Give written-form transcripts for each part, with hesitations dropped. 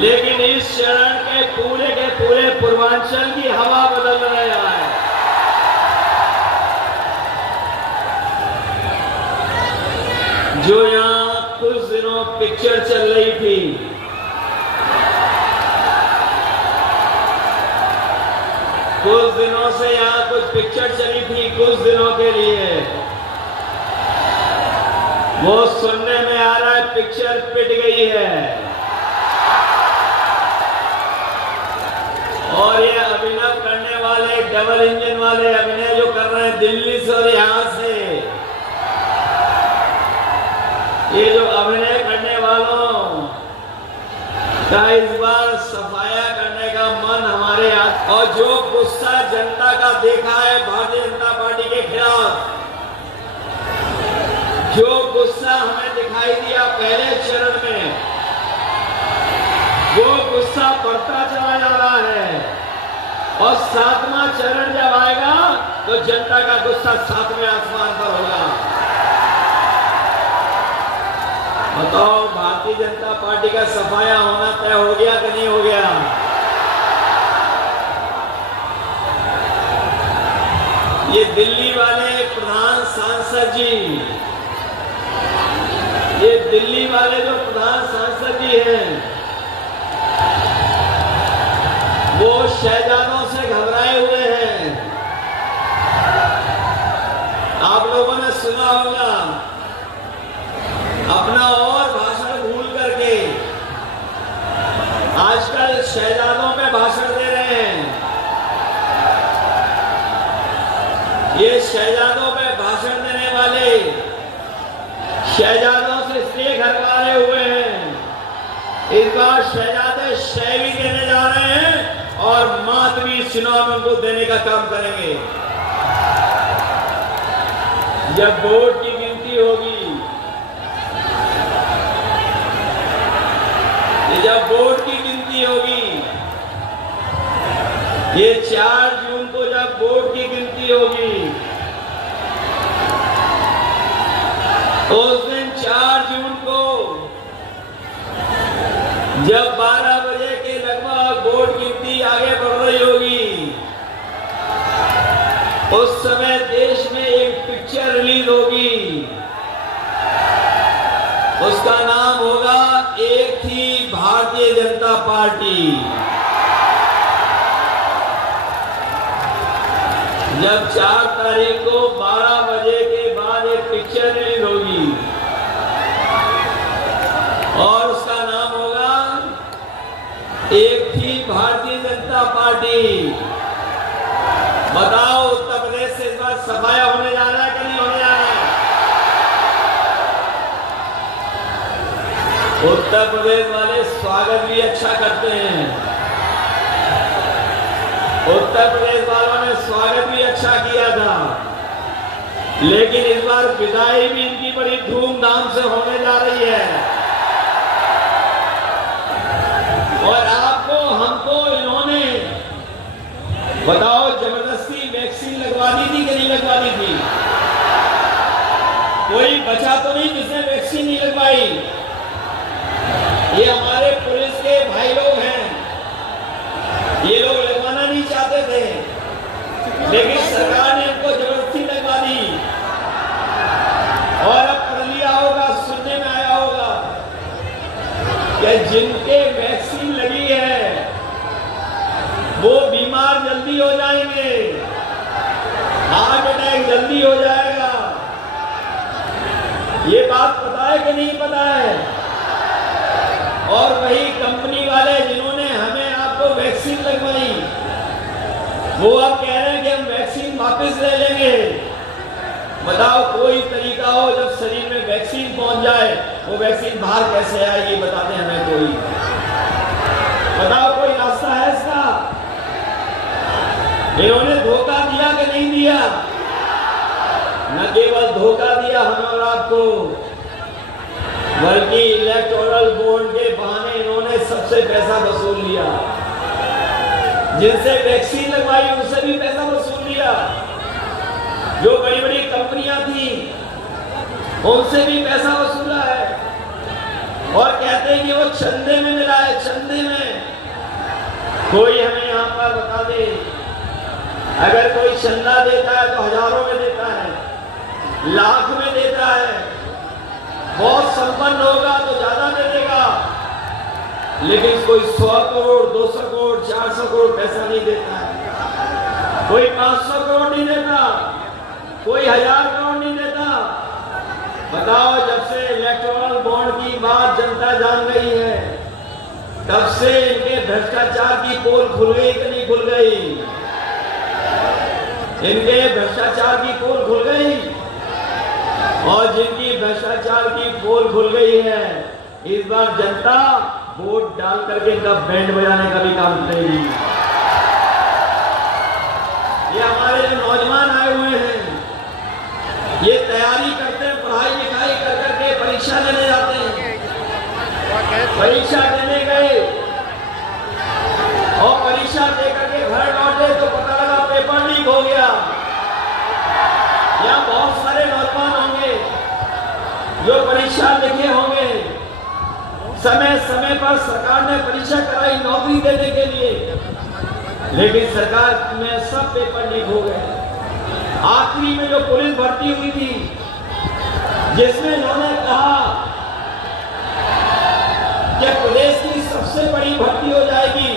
लेकिन इस चरण के पूरे पूर्वांचल की हवा बदल रहा है। जो यहां कुछ दिनों पिक्चर चल रही थी, कुछ दिनों से यहां कुछ पिक्चर चली थी, कुछ दिनों के लिए, वो सुनने में आ रहा है पिक्चर पिट गई है। और ये अभिनय करने वाले, डबल इंजन वाले अभिनय जो कर रहे हैं दिल्ली से और यहां से, ये जो अभिनय करने वालों का इस बार सफाया करने का मन हमारे हाथ, और जो गुस्सा जनता का देखा है भारतीय जनता पार्टी के खिलाफ, जो गुस्सा हमें दिखाई दिया पहले चरण में, वो गुस्सा बढ़ता चला जा रहा है। और 7वां चरण जब आएगा तो जनता का गुस्सा 7वें आसमान पर होगा। बताओ, भारतीय जनता पार्टी का सफाया होना तय हो गया कि नहीं हो गया? ये दिल्ली वाले प्रधान सांसद जी, ये दिल्ली वाले जो प्रधान सांसद जी हैं, वो शहजादों से घबराए हुए हैं। आप लोगों ने सुना होगा, अपना और भाषण भूल करके आजकल शहजादों में भाषण दे रहे हैं। ये शहजादों में भाषण देने वाले शहजादों से इसलिए घरवाए हुए हैं, इस बार शहजादे शय भी देने जा रहे हैं और मात भी चुनाव में उनको देने का काम करेंगे। जब वोट की गिनती होगी, जब वोट की गिनती होगी, ये 4 जून को जब वोट की गिनती होगी, उस दिन 4 जून को जब 12 बजे के लगभग वोट गिनती आगे बढ़ रही होगी, उस समय देश में एक पिक्चर रिलीज होगी। उसका नाम होगा एक थी भारतीय जनता पार्टी। जब 4 तारीख को 12 बजे के बाद एक पिक्चर रिलीज होगी और उसका नाम होगा एक थी भारतीय जनता पार्टी। बताओ, उत्तर प्रदेश से इस बार सफाया होने जा रहा है कि नहीं होने जा रहा है? उत्तर प्रदेश वाले स्वागत भी अच्छा करते हैं, उत्तर प्रदेश वालों ने स्वागत भी अच्छा किया था, लेकिन इस बार विदाई भी इनकी बड़ी धूमधाम से होने जा रही है। और आपको, हमको इन्होंने, बताओ, जबरदस्ती वैक्सीन लगवा दी थी कि नहीं लगवा दी थी? कोई बचा तो नहीं जिसने वैक्सीन नहीं लगवाई? ये हमारे पुलिस के भाई लोग हैं, ये लोग लगवाना नहीं चाहते थे, लेकिन सरकार ने इनको जबरदस्ती लगवा दी। और अब पढ़ लिया होगा, सुनने में आया होगा कि जिनके वैक्सीन लगी है वो बीमार जल्दी हो जाएंगे, हार्ट अटैक जल्दी हो जाएगा। ये बात पता है कि नहीं पता है? और वही कंपनी वाले जिन्होंने हमें आपको वैक्सीन लगवाई, वो अब कह रहे हैं कि हम वैक्सीन वापस ले लेंगे। बताओ, कोई तरीका हो जब शरीर में वैक्सीन पहुंच जाए, वो वैक्सीन बाहर कैसे आएगी? बताते हैं हमें कोई, बताओ, कोई रास्ता है इसका? इन्होंने धोखा दिया कि नहीं दिया? न केवल धोखा दिया हमें और आपको, बल्कि इलेक्टोरल बॉन्ड के बहाने इन्होंने सबसे पैसा वसूल लिया। जिनसे वैक्सीन लगवाई उनसे भी पैसा वसूल लिया। जो बड़ी बड़ी कंपनियां थी उनसे भी पैसा वसूला है और कहते हैं कि वो चंदे में मिला है, चंदे में कोई हमें यहाँ पर बता दे, अगर कोई चंदा देता है तो हजारों में देता है, लाख में देता है, बहुत संपन्न होगा तो ज्यादा दे देगा, लेकिन कोई 100 करोड़ 200 करोड़ 400 करोड़ पैसा नहीं देता है, कोई 500 करोड़ नहीं देता, कोई 1000 करोड़ नहीं देता। बताओ, जब से इलेक्टोरल बॉन्ड की बात जनता जान गई है, तब से इनके भ्रष्टाचार की पोल खुल गई कि नहीं खुल गई? इनके भ्रष्टाचार की पोल खुल गई, और जिनकी भ्रष्टाचार की पोल खुल गई है, इस बार जनता वोट डाल करके इनका बैंड बजाने का भी काम करेगी। ये हमारे जो नौजवान आए हुए हैं, ये तैयारी करते हैं, पढ़ाई लिखाई कर करके परीक्षा देने जाते हैं, परीक्षा देने गए और परीक्षा दे करके घर लौटे तो पता लगा पेपर लीक हो गया। यहाँ बहुत सारे नौजवान होंगे जो परीक्षा लिखे होंगे, समय समय पर सरकार ने परीक्षा कराई नौकरी देने के लिए, लेकिन सरकार में सब पेपर लीक हो गए। आखिरी में जो पुलिस भर्ती हुई थी, जिसमें इन्होंने कहा कि प्रदेश की सबसे बड़ी भर्ती हो जाएगी,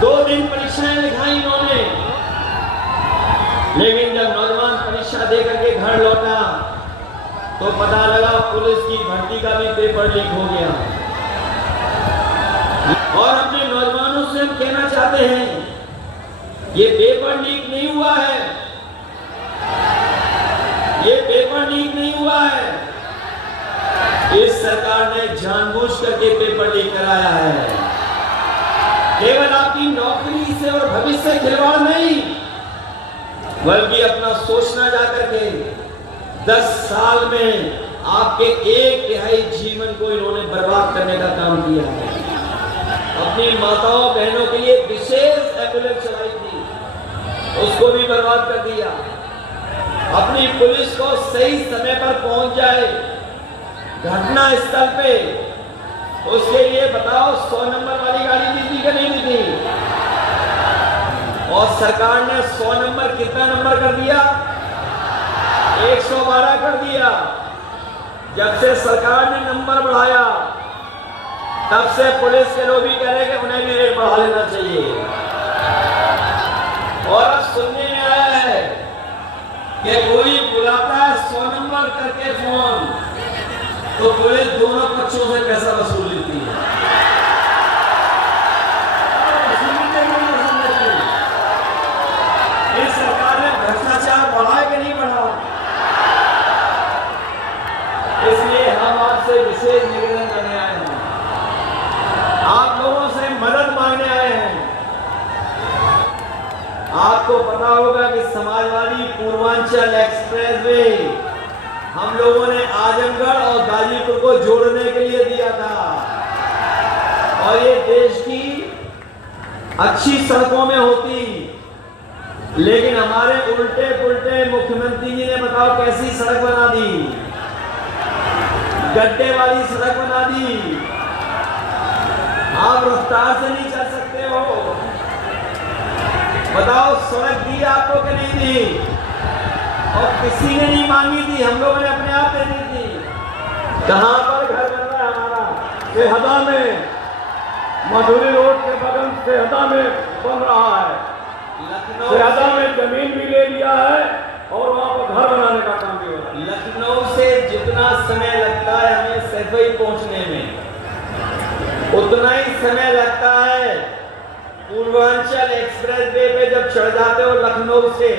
2 दिन परीक्षाएं लिखाई इन्होंने, लेकिन जब नौजवान परीक्षा दे करके घर लौटा तो पता लगा पुलिस की भर्ती का भी पेपर लीक हो गया। और अपने नौजवानों से हम कहना चाहते हैं, ये पेपर लीक नहीं हुआ है, ये पेपर लीक नहीं हुआ है, इस सरकार ने जानबूझ करके पेपर लीक कराया है। केवल आपकी नौकरी से और भविष्य से खिलवाड़ नहीं, बल्कि अपना सोचना जाकर के 10 साल में आपके 1/3 जीवन को इन्होंने बर्बाद करने का काम किया है। अपनी माताओं बहनों के लिए विशेष एम्बुलेंस चलाई थी, उसको भी बर्बाद कर दिया। अपनी पुलिस को सही समय पर पहुंच जाए घटना स्थल पे, उसके लिए बताओ 100 नंबर वाली गाड़ी दी थी कि नहीं दी थी? और सरकार ने 100 नंबर कितना नंबर कर दिया? 112 कर दिया। जब से सरकार ने नंबर बढ़ाया, तब से पुलिस के लोग भी कह रहे कि उन्हें भी रेट बढ़ा लेना चाहिए। और अब सुनने में आया है कि कोई बुलाता है 100 नंबर करके फोन, तो पुलिस दोनों पक्षों से पैसा वसूल लेती है। इस सरकार ने भ्रष्टाचार बढ़ा कि नहीं बढ़ा? इसलिए हम आपसे विशेष निवेदन करने आए हैं, आप लोगों से मदद मांगने आए हैं। आपको पता होगा कि समाजवादी पूर्वांचल एक्सप्रेसवे हम लोगों ने आजमगढ़ और गाजीपुर को जोड़ने के लिए दिया था, और ये देश की अच्छी सड़कों में होती, लेकिन हमारे उल्टे पुल्टे मुख्यमंत्री जी ने बताओ कैसी सड़क बना दी, गड्ढे वाली सड़क बना दी। आप रफ्तार से नहीं चल सकते हो। बताओ सड़क दी आपको कि नहीं दी? और किसी ने नहीं मांगी थी, हम लोगों ने अपने आप दे दी थी। कहां पर घर बन रहा है हमारा? सेहदा में, मधुरी रोड के बगल सेहदा में बन रहा है। सेहदा में जमीन भी ले लिया है और वहां पर घर बनाने का काम भी हो रहा है। लखनऊ से जितना समय लगता है हमें सैफई पहुंचने में, उतना ही समय लगता है पूर्वांचल एक्सप्रेसवे पे जब चढ़ जाते हो लखनऊ से,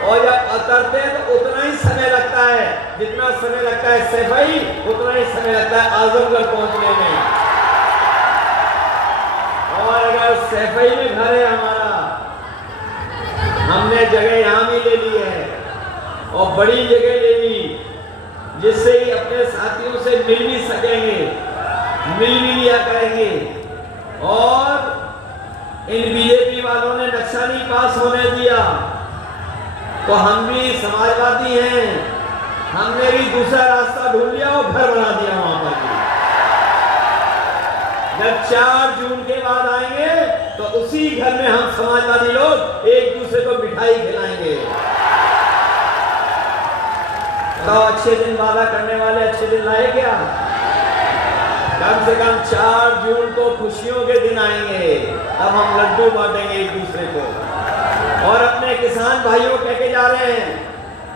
और जब उतरते हैं तो उतना ही समय लगता है जितना समय लगता है सैफई, उतना ही समय लगता है आजमगढ़ पहुंचने में। और अगर सैफई में घर है हमारा, हमने जगह यहां भी ले ली है और बड़ी जगह ले ली, जिससे ही अपने साथियों से मिल भी सकेंगे, मिल भी लिया करेंगे। और इन बीजेपी वालों ने नक्शा नहीं पास होने दिया, तो हम भी समाजवादी हैं, हमने भी दूसरा रास्ता ढूंढ लिया और घर बना दिया वहां पर। जब 4 जून के बाद आएंगे तो उसी घर में हम समाजवादी लोग एक दूसरे को मिठाई खिलाएंगे। तो अच्छे दिन वादा करने वाले अच्छे दिन लाए क्या? कम से कम 4 जून को खुशियों के दिन आएंगे, अब हम लड्डू बांटेंगे एक दूसरे को। और अपने किसान भाइयों कह के जा रहे हैं,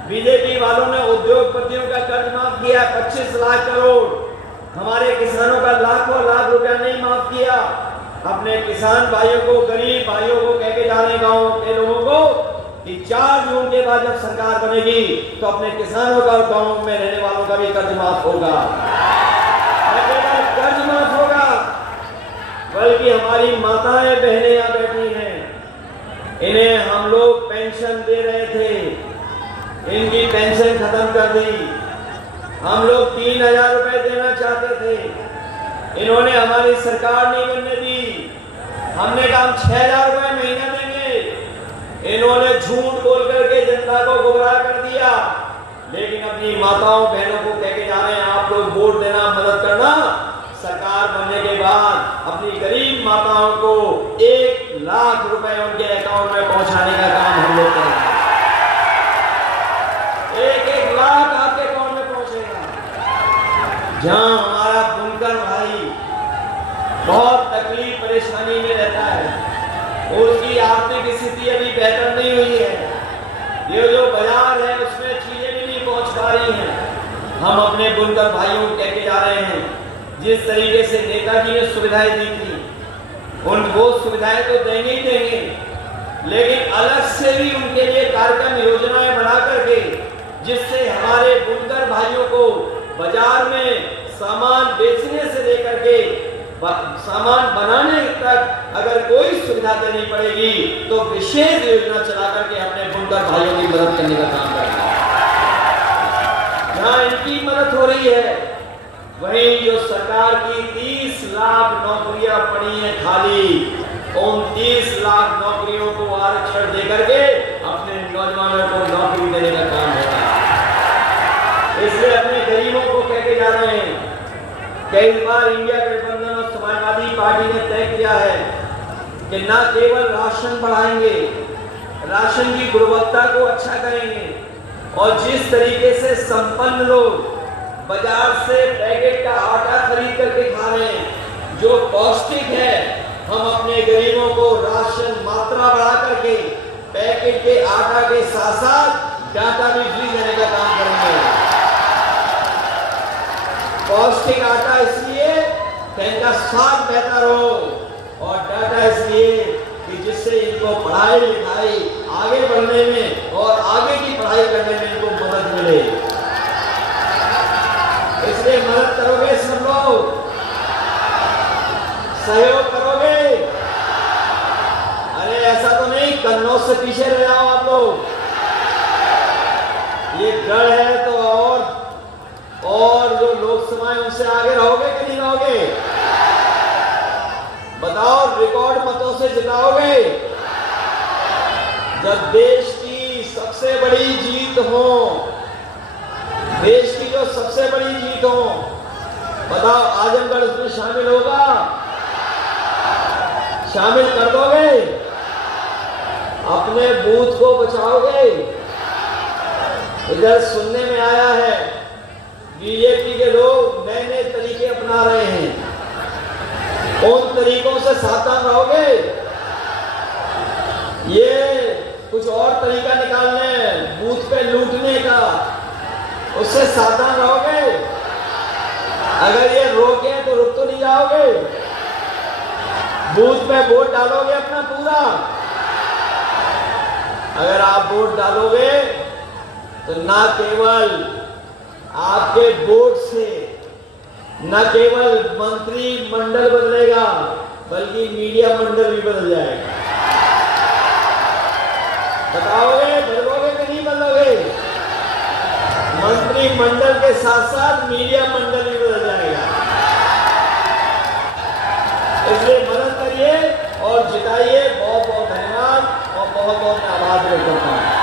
बीजेपी वालों ने उद्योगपतियों का कर्ज माफ किया 25 लाख करोड़, हमारे किसानों का लाखों लाख रुपया नहीं माफ किया। अपने किसान भाइयों को, गरीब भाइयों को कह के जा रहे हैं, गाँव के लोगों को, कि 4 जून के बाद जब सरकार बनेगी तो अपने किसानों का और गाँव में रहने वालों का भी कर्ज माफ होगा। कर्ज माफ होगा, बल्कि हमारी माताएं बहनें यहाँ बैठी हैं, इन्हें हम लोग पेंशन दे रहे थे, इनकी पेंशन खत्म कर दी। हम लोग 3000 रुपए देना चाहते थे, इन्होंने हमारी सरकार नहीं बनने दी। हमने कहा हम 6000 रुपए महीना देंगे, इन्होंने झूठ बोल करके जनता को गुमराह कर दिया। लेकिन अपनी माताओं बहनों को कह के जा रहे हैं, आप लोग वोट देना, मदद करना, सरकार बनने के बाद अपनी गरीब माताओं को 1 लाख रुपए उनके अकाउंट में पहुंचाने का काम हम लोग करेंगे। 1-1 लाख आपके अकाउंट में पहुंचेगा। जहां हमारा बुनकर भाई बहुत तकलीफ परेशानी में रहता है, उसकी आर्थिक स्थिति अभी बेहतर नहीं हुई है, ये जो बाजार है उसमें चीजें भी नहीं पहुंच पा रही हैं। हम अपने बुनकर भाइयों को कह के जा रहे हैं, जिस तरीके से नेताजी ने सुविधाएं दी थी, उन वो सुविधाएं तो देंगे ही देंगे, लेकिन अलग से भी उनके लिए कार्यक्रम योजनाएं बना करके, जिससे हमारे बुनकर भाइयों को बाजार में सामान बेचने से लेकर के सामान बनाने तक अगर कोई सुविधा देनी पड़ेगी तो विशेष योजना चला करके अपने बुनकर भाइयों की मदद करने का काम करेंगे। जहां इनकी मदद हो रही है, वहीं जो सरकार की 30 लाख नौकरियां पड़ी हैं खाली, उन 30 लाख नौकरियों को आरक्षण देकर के अपने नौजवानों को नौकरी देने का काम होगा। इसलिए अपने गरीबों को कह के जा रहे हैं, कई बार इंडिया गठबंधन और समाजवादी पार्टी ने तय किया है कि न केवल राशन बढ़ाएंगे, राशन की गुणवत्ता को अच्छा करेंगे, और जिस तरीके से संपन्न लोग बाजार से पैकेट का आटा खरीद करके खा रहे हैं जो पौष्टिक है, हम अपने गरीबों को राशन मात्रा बढ़ा करके पैकेट के आटा के साथ साथ डाटा भी फ्री देने का काम करेंगे। पौष्टिक आटा इसलिए कि इनका स्वाद बेहतर हो, और डाटा इसलिए कि जिससे इनको पढ़ाई लिखाई आगे बढ़ने में और आगे की पढ़ाई करने में इनको मदद मिले। इसलिए मदद करोगे सब लोग, सहयोग करोगे। अरे ऐसा तो नहीं कन्नौज से पीछे रह जाओ आप लोग, ये गढ़ है तो और जो लोकसभा है उनसे आगे रहोगे कि नहीं रहोगे? बताओ, रिकॉर्ड मतों से जिताओगे? जब देश की सबसे बड़ी जीत हो, देश की जो सबसे बड़ी जीत हो, बताओ आजमगढ़ उसमें शामिल होगा? शामिल कर दोगे? अपने बूथ को बचाओगे? इधर सुनने में आया है बीजेपी के लोग नए नए तरीके अपना रहे हैं, उन तरीकों से सावधान रहोगे? ये कुछ और तरीका निकालने बूथ पे लूटने का, उससे सावधान रहोगे? अगर ये रोके तो रुक तो नहीं जाओगे? बूथ पे वोट डालोगे अपना पूरा? अगर आप वोट डालोगे तो ना केवल आपके वोट से न केवल मंत्री मंडल बदलेगा, बल्कि मीडिया मंडल भी बदल जाएगा। बताओगे, बदलोगे कि नहीं बदलोगे? मंत्री मंडल के साथ साथ मीडिया मंडल भी बदल जाएगा। इसलिए मदद करिए और जिताइए। बहुत बहुत धन्यवाद और बहुत बहुत आभार व्यक्त करता हूं।